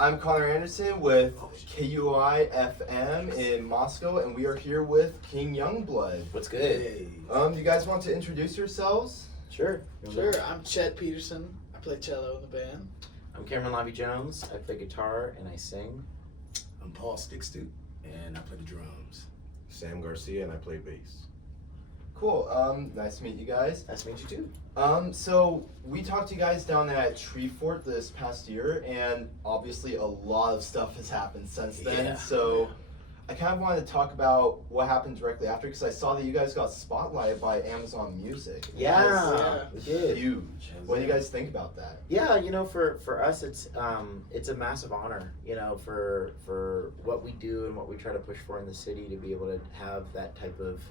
I'm Connor Anderson with KUOI FM in Moscow, and we are here with King Youngblood. What's good? Hey. You guys want to introduce yourselves? Sure. Sure, I'm Chet Peterson. I play cello in the band. I'm Cameron Lobby Jones. I play guitar and I sing. I'm Paul Stickstoop, and I play the drums. Sam Garcia, and I play bass. Cool. Nice to meet you guys. Nice to meet you too. So we talked to you guys down at Treefort this past year, and obviously a lot of stuff has happened since then. Yeah. So I kind of wanted to talk about what happened directly after, because I saw that you guys got spotlighted by Amazon Music. Yeah, we did. Huge. What do you guys think about that? Yeah, for us it's a massive honor, for what we do and what we try to push for in the city, to be able to have that type of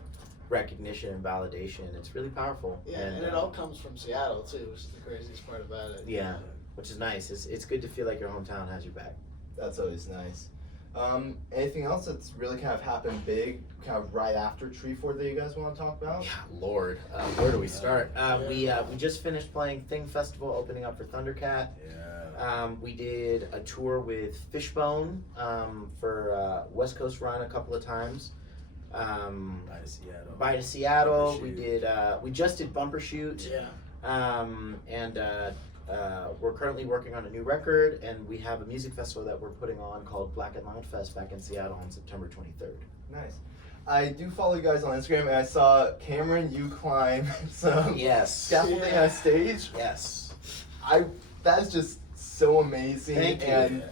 recognition and validation. It's really powerful. Yeah, and it all comes from Seattle too, which is the craziest part about it. Yeah, which is nice. It's good to feel like your hometown has your back. That's always nice. Anything else that's really kind of happened big, kind of right after Treefort that you guys want to talk about? Yeah, Lord, where do we start? We just finished playing Thing Festival, opening up for Thundercat. Yeah. We did a tour with Fishbone for West Coast Run a couple of times. By to Seattle. We just did Bumper Shoot. Yeah. We're currently working on a new record, and we have a music festival that we're putting on called Black and Loud Fest back in Seattle on September 23rd. Nice. I do follow you guys on Instagram, and I saw Cameron, you climb some Yes. scaffolding on stage. Yes. That's just so amazing. Thank you. And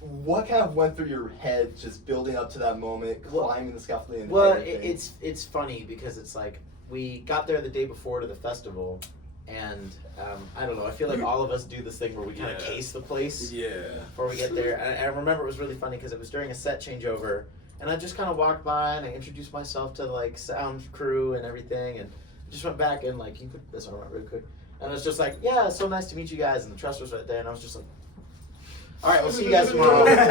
what kind of went through your head just building up to that moment, climbing the scaffolding? And Well, everything? it's funny because it's like we got there the day before to the festival, and I don't know. I feel like all of us do this thing where we kind of case the place before we get there. And I remember it was really funny because it was during a set changeover, and I just kind of walked by and I introduced myself to like sound crew and everything, and just went back and like, you put this one out really quick, and it was just like, yeah, it's so nice to meet you guys, and the trust was right there, and I was just like, all right, we'll see you guys tomorrow. Yeah,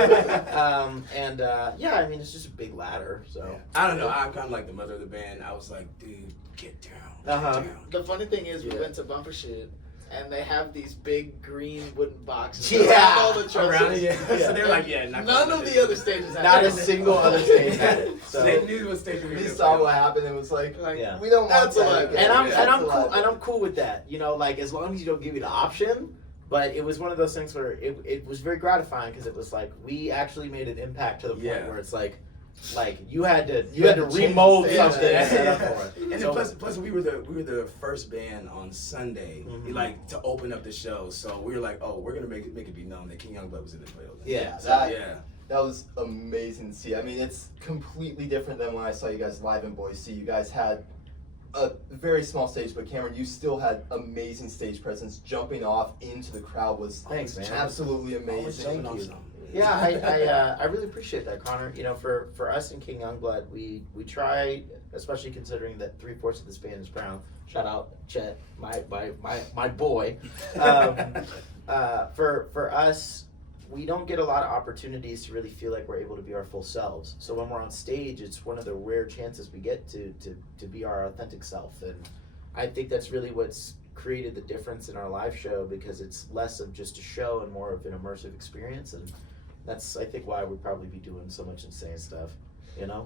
I mean, it's just a big ladder, so. Yeah. I don't know. I'm kind of like the mother of the band. I was like, dude, get down. Uh-huh. Get down. The funny thing is, we Yeah. went to Bumper Shoot, and they have these big green wooden boxes. Yeah. around all the Around trusses. it, yeah. So they're like, yeah, None of the other stages had Not a it. single other stage had it. So. They knew what stage we were we gonna saw play. what happened. It was like, Yeah. we don't want That's that. alive. again. And I'm cool with that. Like, as long as you don't give me the option. But it was one of those things where it was very gratifying, because it was like we actually made an impact to the point where it's like you had to remold change the something stage. and set up for it. And So- then plus we were the first band on Sunday, like to open up the show. So we were like, oh, we're gonna make it be known that King Youngblood was in the building. Yeah. That was amazing to see. I mean, it's completely different than when I saw you guys live in Boise. You guys had a very small stage, but Cameron, you still had amazing stage presence. Jumping off into the crowd was Thanks, man. absolutely amazing. Jumping on you. something. Yeah, I really appreciate that, Connor. For us in King Youngblood, we try, especially considering that 3/4 of this band is brown. Shout out Chet, my boy. For us, we don't get a lot of opportunities to really feel like we're able to be our full selves. So when we're on stage, it's one of the rare chances we get to be our authentic self. And I think that's really what's created the difference in our live show, because it's less of just a show and more of an immersive experience. And that's, I think, why we'd probably be doing so much insane stuff, Yeah.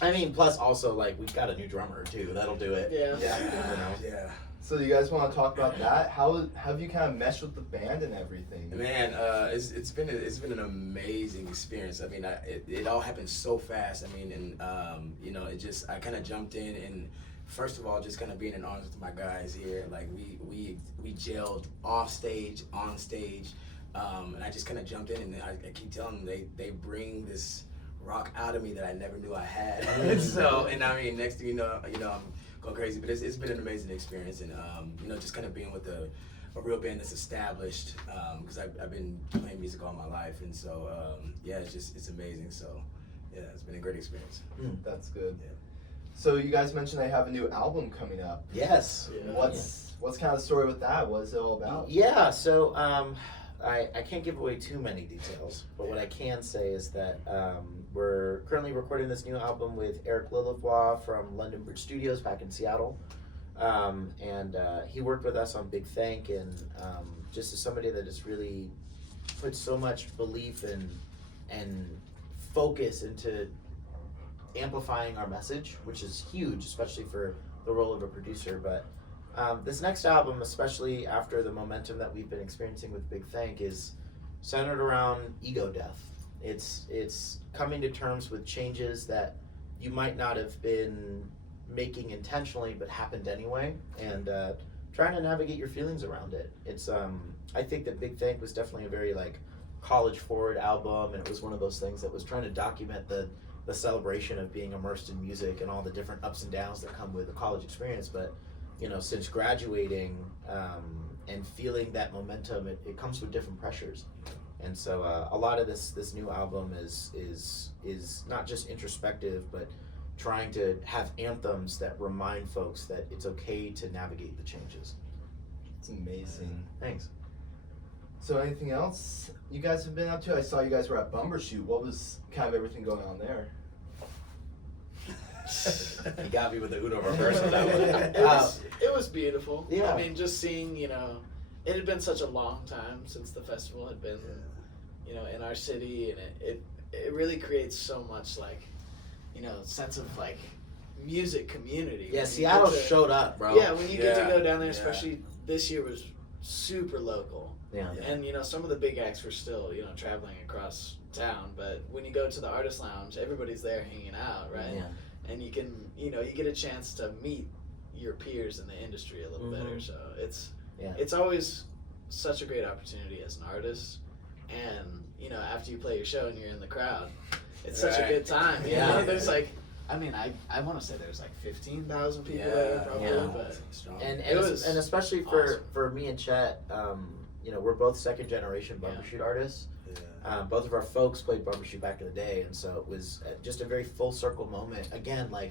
I mean, plus also, like, we've got a new drummer too. That'll do it. Yeah. So you guys want to talk about that? How have you kind of meshed with the band and everything? Man, it's been an amazing experience. I mean, it all happened so fast. I mean, and I kind of jumped in, and first of all, just kind of being an honest with my guys here. Like we gelled off stage, on stage, and I just kind of jumped in, and I keep telling them they bring this rock out of me that I never knew I had. And I mean, next thing you know, I'm going crazy. But it's been an amazing experience, and just kind of being with a real band that's established, because I've been playing music all my life, and so it's amazing. So yeah, it's been a great experience. That's good. Yeah. So you guys mentioned they have a new album coming up. Yes. Yeah. What's kind of the story with that? What is it all about? Yeah, so I can't give away too many details, but what I can say is that we're currently recording this new album with Eric Lillavois from London Bridge Studios back in Seattle. And he worked with us on Big Thank, and just as somebody that is really put so much belief and focus into amplifying our message, which is huge, especially for the role of a producer. But this next album, especially after the momentum that we've been experiencing with Big Thank, is centered around ego death. It's coming to terms with changes that you might not have been making intentionally but happened anyway, and trying to navigate your feelings around it. It's I think that Big Thank was definitely a very like college forward album, and it was one of those things that was trying to document the celebration of being immersed in music and all the different ups and downs that come with the college experience. But you know, since graduating and feeling that momentum, it comes with different pressures. And so a lot of this new album is not just introspective, but trying to have anthems that remind folks that it's okay to navigate the changes. It's amazing. Thanks. So anything else you guys have been up to? I saw you guys were at Bumbershoot. What was kind of everything going on there? You got me with the Uno reverse on that one. It was beautiful. Yeah. I mean, just seeing, you know, it had been such a long time since the festival had been, you know, in our city, and it really creates so much, like, you know, sense of like music community. Yeah, When you Seattle get to- showed up, bro. Yeah, when you get to Yeah, go down there, yeah. especially this year was super local. Yeah. And, you know, some of the big acts were still, you know, traveling across town, but when you go to the artist lounge, everybody's there hanging out, right? Yeah. And you can, you know, you get a chance to meet your peers in the industry a little Mhm. better. So Yeah. it's always such a great opportunity as an artist. And, you know, after you play your show and you're in the crowd, it's such a Right. good time. You Yeah. know, there's like, I mean, I want to say there's like 15,000 people there probably, yeah. but Strong. And It was and especially awesome. for me and Chet, you know, we're both second generation Yeah. Bumbershoot artists. Yeah. Both of our folks played Bumbershoot back in the day, and so it was just a very full circle moment. Again, like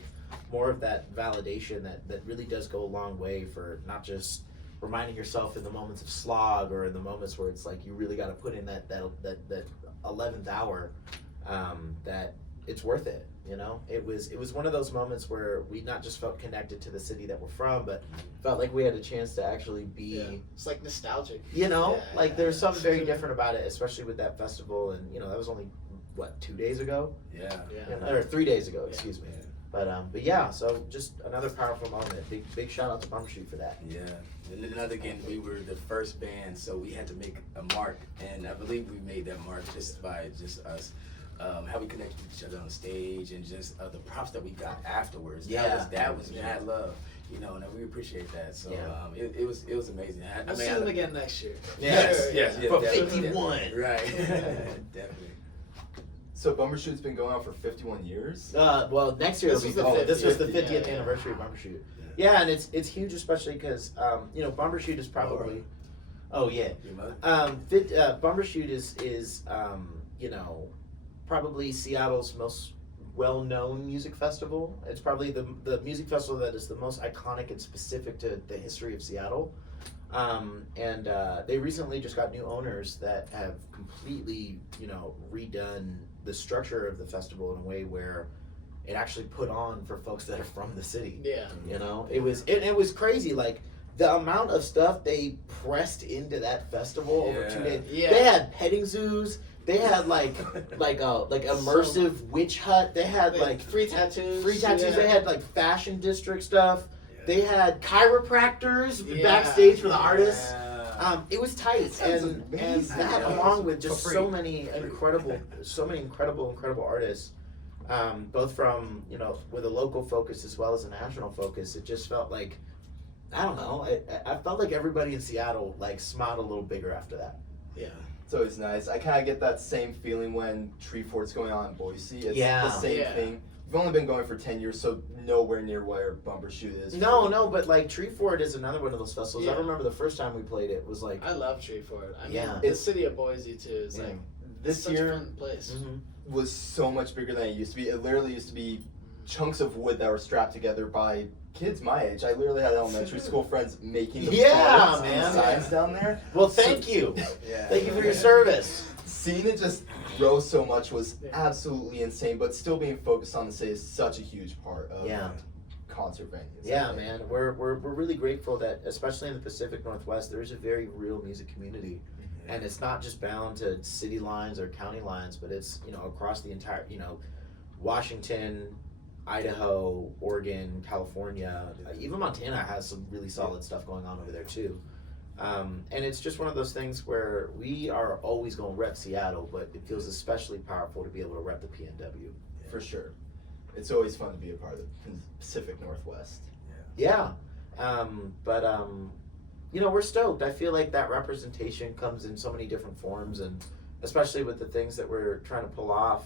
more of that validation that really does go a long way for not just reminding yourself in the moments of slog or in the moments where it's like you really got to put in that 11th hour, that it's worth it. You know, it was one of those moments where we not just felt connected to the city that we're from, but felt like we had a chance to actually be. yeah, it's like nostalgic. You know, Yeah, like yeah, there's yeah. something very different about it, especially with that festival. And you know, that was only what 2 days ago, Yeah. Yeah. or 3 days ago, Yeah. excuse me. Yeah. But yeah, so just another powerful moment. Big shout out to Bumbershoot for that. Yeah. And another again, we were the first band, so we had to make a mark, and I believe we made that mark just by just us. How we connected with each other on stage, and just the props that we got afterwards. Yeah. That was mad love, you know, and we appreciate that. So Yeah. it was amazing. We'll see them again next year. Yes, Sure, yes, yeah. For definitely. 51. Right. Definitely. So Bumbershoot's been going on for 51 years. Well, next year This it'll was be. the This was the 50th, 50th yeah. anniversary of Bumbershoot. Yeah, and it's huge, especially because you know Bumbershoot is probably. Oh yeah. Your mother? Bumbershoot is you know, probably Seattle's most well-known music festival. It's probably the music festival that is the most iconic and specific to the history of Seattle. And they recently just got new owners that have completely, you know, redone the structure of the festival in a way where it actually put on for folks that are from the city. Yeah. You know, it was crazy. Like the amount of stuff they pressed into that festival over 2 days. Yeah. They had petting zoos. They had like immersive witch hut. They had They like free tattoos. free tattoos. Yeah. They had like fashion district stuff. They had chiropractors Yeah. backstage for the artists. Yeah. It was tight, Sounds and amazing. that Yeah. along with just For so free. many incredible artists, both from, you know, with a local focus as well as a national focus. It just felt like, I don't know, I felt like everybody in Seattle like smiled a little bigger after that. Yeah. It's always nice. I kind of get that same feeling when Tree Fort's going on in Boise. It's Yeah. the same Yeah. thing. We've only been going for 10 years, so nowhere near where Bumbershoot is. No, but like Treeford is another one of those festivals. I Yeah. remember the first time we played it was like, I love Treeford. I mean, Yeah. the city of Boise too is Yeah. like This such year a fun place. mhm. was so much bigger than it used to be. It literally used to be chunks of wood that were strapped together by kids my age. I literally had elementary school friends making the Yeah, boards and man. signs down there. Well, thank you. Yeah. Thank you for your service. Seeing it just grow so much was Yeah. absolutely insane, but still being focused on the city is such a huge part of Yeah. concert venues. Yeah, man. We're really grateful that, especially in the Pacific Northwest, there's a very real music community. And it's not just bound to city lines or county lines, but it's, across the entire, Washington, Idaho, Oregon, California, even Montana has some really solid stuff going on over there too. And it's just one of those things where we are always going to rep Seattle, but it feels especially powerful to be able to rep the PNW. For sure. It's always fun to be a part of the Pacific Northwest. Yeah. We're stoked. I feel like that representation comes in so many different forms, and especially with the things that we're trying to pull off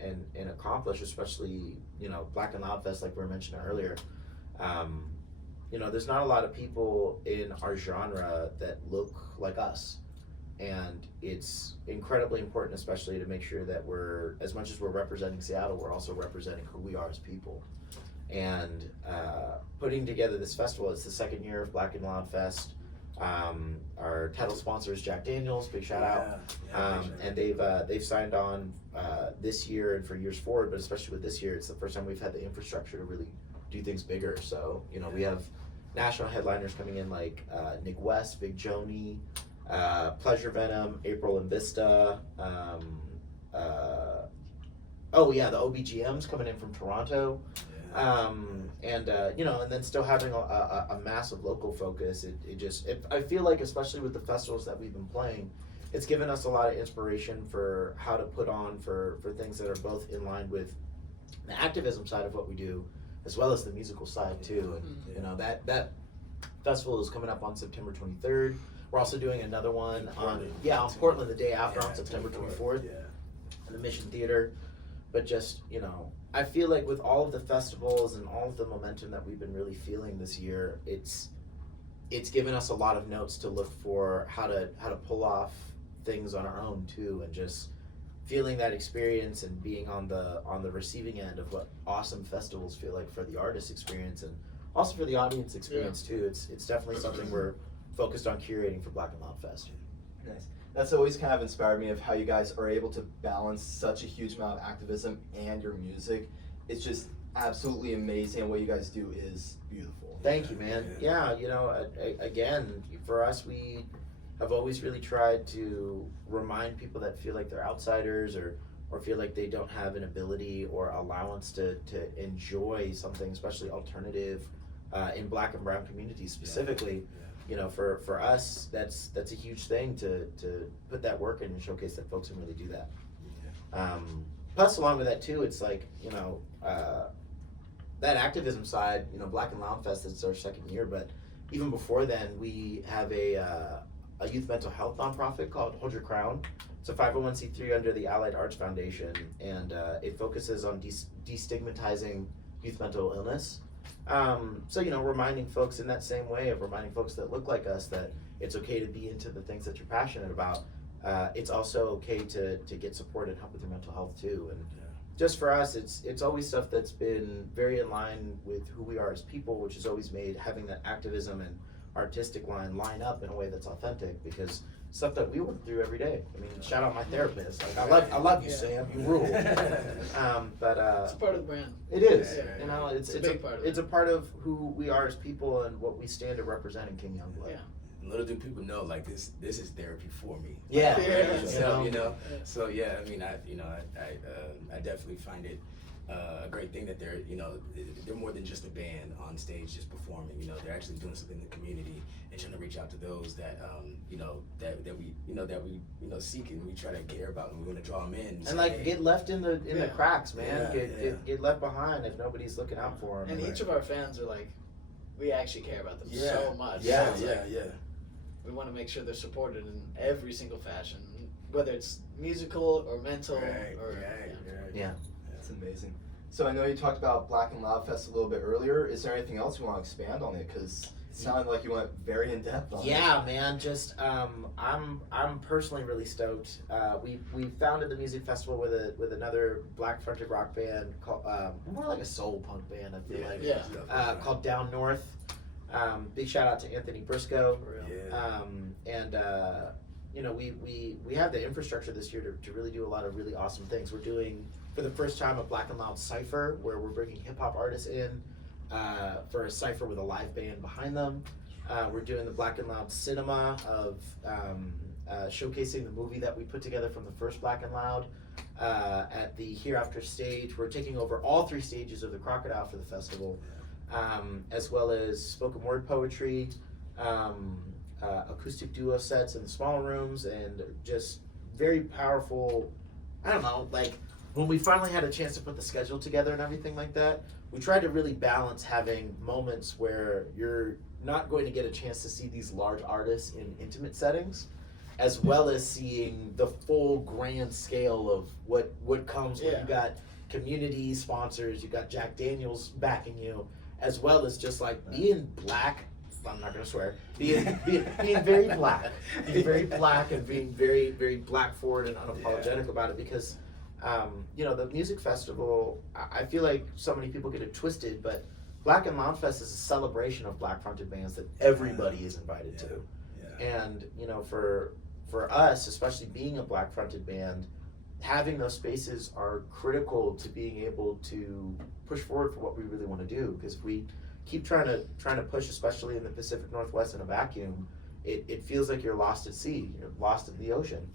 and accomplish, especially, Black and Loud Fest, like we were mentioning earlier. There's not a lot of people in our genre that look like us. And it's incredibly important, especially to make sure that as much as we're representing Seattle, we're also representing who we are as people. And putting together this festival, it's the second year of Black and Loud Fest. Our title sponsor is Jack Daniels, big shout out. And they've signed on this year and for years forward, but especially with this year, it's the first time we've had the infrastructure to really do things bigger. So, we have national headliners coming in like Nick West, Big Joni, Pleasure Venom, April and Vista. The OBGM's coming in from Toronto. And then still having a massive local focus. I feel like, especially with the festivals that we've been playing, it's given us a lot of inspiration for how to put on for things that are both in line with the activism side of what we do, as well as the musical side too. And that festival is coming up on September 23rd. We're also doing another one on Portland the day after, on September 24th in the Mission Theater. But just, I feel like with all of the festivals and all of the momentum that we've been really feeling this year, it's given us a lot of notes to look for how to pull off things on our own too, and just feeling that experience and being on the receiving end of what awesome festivals feel like for the artist experience and also for the audience experience too. It's definitely something we're focused on curating for Black and Loud Fest. Nice. That's always kind of inspired me of how you guys are able to balance such a huge amount of activism and your music. It's just absolutely amazing, and what you guys do is beautiful. Thank you, man. Yeah, again, for us, we have always really tried to remind people that feel like they're outsiders or feel like they don't have an ability or allowance to enjoy something, especially alternative, in Black and brown communities specifically. For us, that's a huge thing to put that work in and showcase that folks can really do that. Plus, along with that too, it's like, that activism side, Black and Loud Fest, it's our second year, but even before then, we have a youth mental health nonprofit called Hold Your Crown. It's a 501c3 under the Allied Arts Foundation, and it focuses on destigmatizing youth mental illness. Reminding folks in that same way of reminding folks that look like us that it's okay to be into the things that you're passionate about. It's also okay to get support and help with your mental health too. And just for us, it's always stuff that's been very in line with who we are as people, which has always made having that activism and artistic line up in a way that's authentic, because stuff that we work through every day. I mean, shout out my therapist. Like, I love you, Sam. You rule. But it's a part of the brand. It is. Yeah. It's a big part of it. It's a part of who we are as people and what we stand to represent in King Youngblood. Yeah. Little do people know, like this is therapy for me. Yeah. So I mean, I definitely find it a great thing that they're more than just a band on stage just performing. They're actually doing something in the community and trying to reach out to those that we seek and we try to care about, and we want to draw them in. And get left in the cracks, man. Get left behind if nobody's looking out for them. And each of our fans are like, we actually care about them so much. Yeah. We want to make sure they're supported in every single fashion, whether it's musical or mental Yeah. That's amazing. So I know you talked about Black and Loud Fest a little bit earlier. Is there anything else you want to expand on it? Because it sounded like you went very in depth on it. Yeah, man. Just I'm personally really stoked. We founded the music festival with another Black fronted rock band called more like a soul punk band, I feel like. Called Down North. Big shout out to Anthony Briscoe. We have the infrastructure this year to really do a lot of really awesome things. We're doing, for the first time, a Black and Loud Cypher, where we're bringing hip hop artists in for a cypher with a live band behind them. We're doing the Black and Loud Cinema of showcasing the movie that we put together from the first Black and Loud at the Hereafter stage. We're taking over all 3 stages of the Crocodile for the festival, as well as spoken word poetry, acoustic duo sets in the smaller rooms, and just very powerful. I don't know, like when we finally had a chance to put the schedule together and everything like that, we tried to really balance having moments where you're not going to get a chance to see these large artists in intimate settings, as well as seeing the full grand scale of what comes when you got community sponsors, you got Jack Daniels backing you, as well as just like being black. I'm not gonna swear. Being very black, and being very, very black forward and unapologetic about it, because the music festival, I feel like so many people get it twisted, but Black and Loud Fest is a celebration of black fronted bands that everybody is invited to. And for us, especially being a black fronted band, having those spaces are critical to being able to push forward for what we really want to do. Because if we keep trying to push, especially in the Pacific Northwest, in a vacuum, it feels like you're lost at sea, you're lost in the ocean.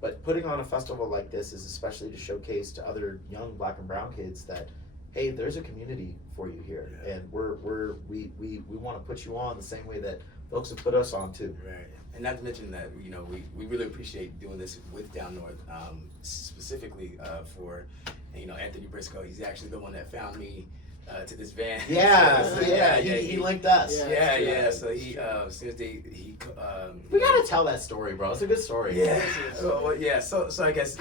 But putting on a festival like this is especially to showcase to other young black and brown kids that, hey, there's a community for you here, and we want to put you on the same way that folks have put us on too. Right. And not to mention that, we really appreciate doing this with Down North, specifically for, Anthony Briscoe. He's actually the one that found me to this van. He linked us. So he, as soon as we gotta tell that story, bro. It's a good story. Yeah. So I guess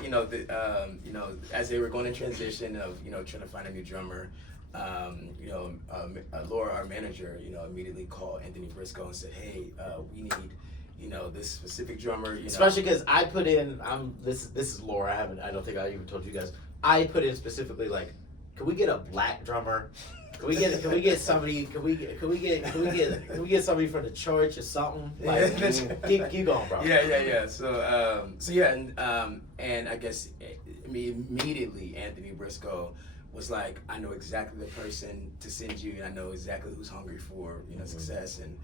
as they were going in transition of trying to find a new drummer, Laura, our manager, immediately called Anthony Briscoe and said, hey, we need this specific drummer. Especially because I put in, this is Laura. I don't think I even told you guys. I put in specifically like, can we get a black drummer? Can we get somebody? Can we get somebody from the church or something? Like, keep going, bro. Yeah. So and I guess immediately Anthony Briscoe was like, I know exactly the person to send you, and I know exactly who's hungry for success. And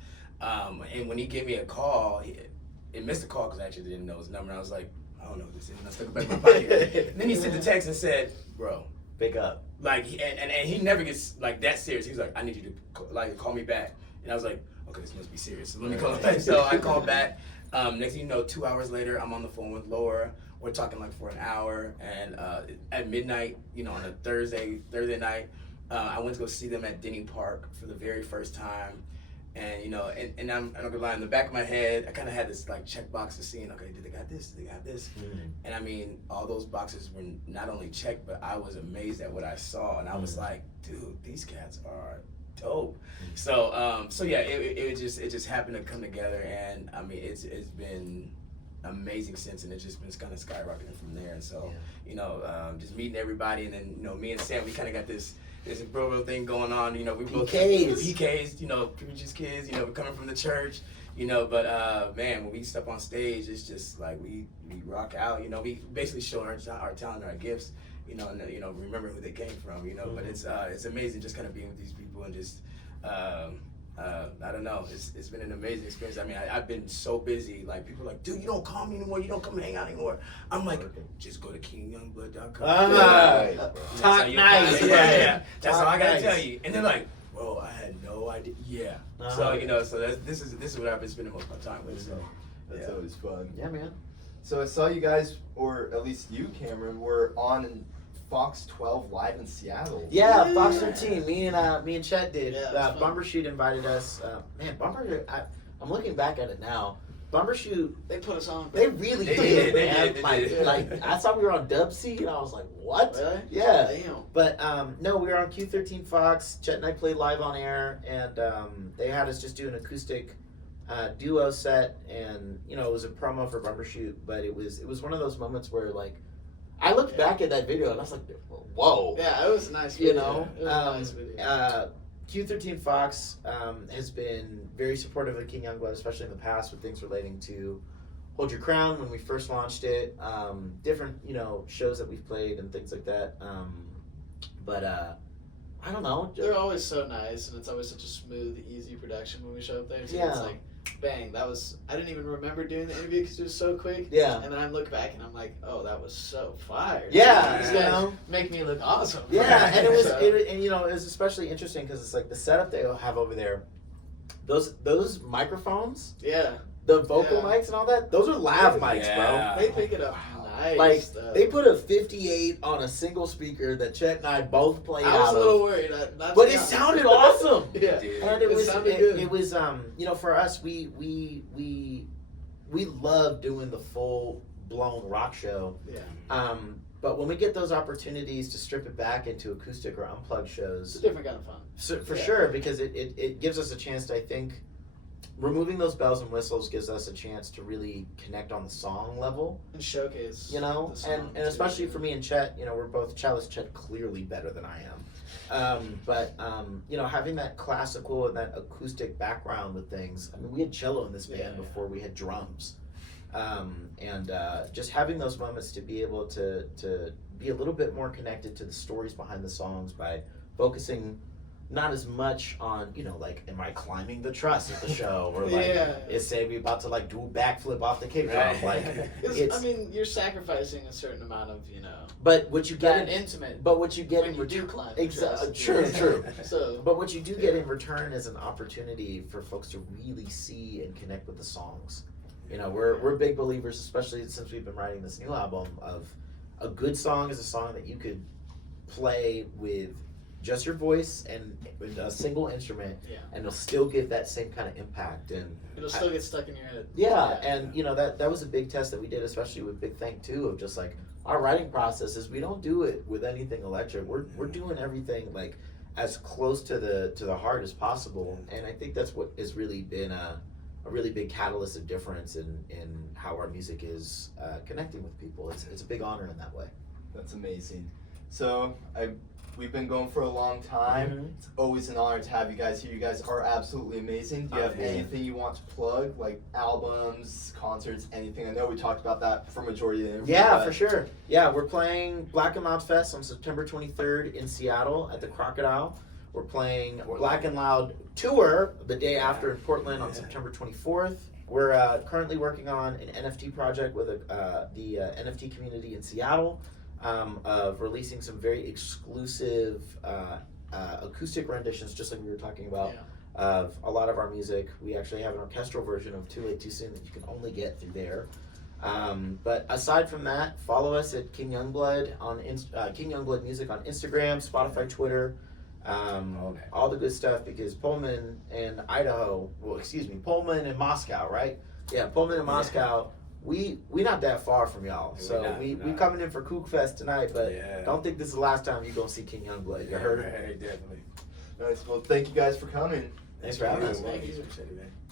when he gave me a call, he missed the call because I actually didn't know his number. I was like, I don't know what this is. And I stuck it back in my pocket. And then he sent the text and said, bro, big up. Like, and he never gets like that serious. He was like, I need you to call me back. And I was like, okay, this must be serious. So let me call him back. So I called back. Next thing you know, 2 hours later, I'm on the phone with Laura. We're talking like for an hour. And at midnight, on a Thursday night, I went to go see them at Denny Park for the very first time. And and I'm not gonna lie, in the back of my head, I kind of had this like checkbox of seeing, okay, did they got this? Did they got this? Mm-hmm. And I mean, all those boxes were not only checked, but I was amazed at what I saw, and I was like, dude, these cats are dope. Mm-hmm. So yeah, it just happened to come together, and I mean, it's been amazing since, and it's just been kind of skyrocketing from there. And so just meeting everybody, and then me and Sam, we kind of got this bro thing going on, we both PKs, preachers kids, we're coming from the church, but man, when we step on stage, it's just like we rock out, we basically show our talent, our gifts, and remember who they came from, mm-hmm. But it's amazing just kind of being with these people and just I don't know, it's been an amazing experience. I mean, I've been so busy, like people are like, dude, you don't call me anymore, you don't come and hang out anymore. I'm like, just go to KingYoungblood.com. Talk nice. Yeah. That's all I gotta tell you. And they're like, bro, I had no idea. Yeah. So this is what I've been spending most of my time with. So that's always fun. Yeah, man. So I saw you guys, or at least you, Cameron, were on Fox 12 live in Seattle. Yeah, Fox 13. Me and Chet did. Bumbershoot invited us. Man, Bumbershoot. I'm looking back at it now. Bumbershoot. They put us on. They really did. They did. Like I saw we were on Dub C, and I was like, what? Really? Yeah. Damn. But no, we were on Q13 Fox. Chet and I played live on air, and they had us just do an acoustic duo set, and it was a promo for Bumbershoot. But it was one of those moments where like. I looked back at that video and I was like, whoa. Yeah, it was a nice video. It was a nice video. Q13 Fox has been very supportive of King Youngblood, especially in the past with things relating to Hold Your Crown when we first launched it, different, shows that we've played and things like that. But I don't know. They're always so nice, and it's always such a smooth, easy production when we show up there. So yeah. It's like, bang, that was, I didn't even remember doing the interview because it was so quick. Yeah. And then I look back and I'm like, oh, that was so fire. Yeah, These you guys know? make me look awesome. Yeah, and it was, So, and you know, it was especially interesting because it's like the setup they have over there. Those microphones, yeah. the vocal Yeah. mics and all that, those are lav mics, Yeah. They pick it up nice. Like though. they put a 58 on a single speaker that Chet and I both played I was out a little of, worried. Not but to be it honest. sounded awesome. Yeah. Dude. And it was sounded good. it was you know, for us we love doing the full blown rock show. Yeah. But when we get those opportunities to strip it back into acoustic or unplugged It's shows, a different kind of fun. so, for Yeah. sure, because it gives us a chance to, I think, removing those bells and whistles gives us a chance to really connect on the song level, And showcase. you know, the song, and too. especially for me and Chet, you know, we're both Chalice Chet clearly better than I am. But you know, having that classical and that acoustic background with things. I mean, we had cello in this band Yeah. before we had drums, and just having those moments to be able to be a little bit more connected to the stories behind the songs by focusing not as much on, you know, like, am I climbing the truss at the show, or like, Yeah. is Savvy about to like do a backflip off the kick drum? Like, it's, I mean, you're sacrificing a certain amount of, you know, but what you that get, intimate. but what you get when in you do return, climb. the exactly, trust. true. So. But what you do get in return is an opportunity for folks to really see and connect with the songs. You know, we're big believers, especially since we've been writing this new album, of a good song is a song that you could play with just your voice and with a single instrument, Yeah. and it'll still give that same kind of impact. And It'll still get stuck in your head. yeah, and you know, that was a big test that we did, especially with Big Thing too, of just like our writing process is we don't do it with anything electric. We're doing everything like as close to the heart as possible, and I think that's what has really been a really big catalyst of difference in how our music is connecting with people. It's a big honor in that way. That's amazing. So we've been going for a long time. Mhm. It's always an honor to have you guys here. You guys are absolutely amazing. Do you have Yeah. anything you want to plug, like albums, concerts, anything? I know we talked about that for majority of the interview. Yeah, but for sure. Yeah, we're playing Black and Loud Fest on September 23rd in Seattle at the Crocodile. We're playing Black and Loud Tour the day after in Portland on September 24th. We're currently working on an NFT project with the NFT community in Seattle, of releasing some very exclusive acoustic renditions, just like we were talking about, Yeah. of a lot of our music. We actually have an orchestral version of Too Late Too Soon that you can only get through there. But aside from that, follow us at King Youngblood on King Youngblood Music on Instagram, Spotify, Twitter, all the good stuff. Because Pullman and Pullman and Moscow, right? Yeah, Pullman and Moscow. We not that far from y'all, so we coming in for Cougfest tonight. But don't think this is the last time you gonna see King Youngblood. You heard? Right, definitely. Nice. Well, thank you guys for coming. Thanks for having us. Thank you. Appreciate it, man.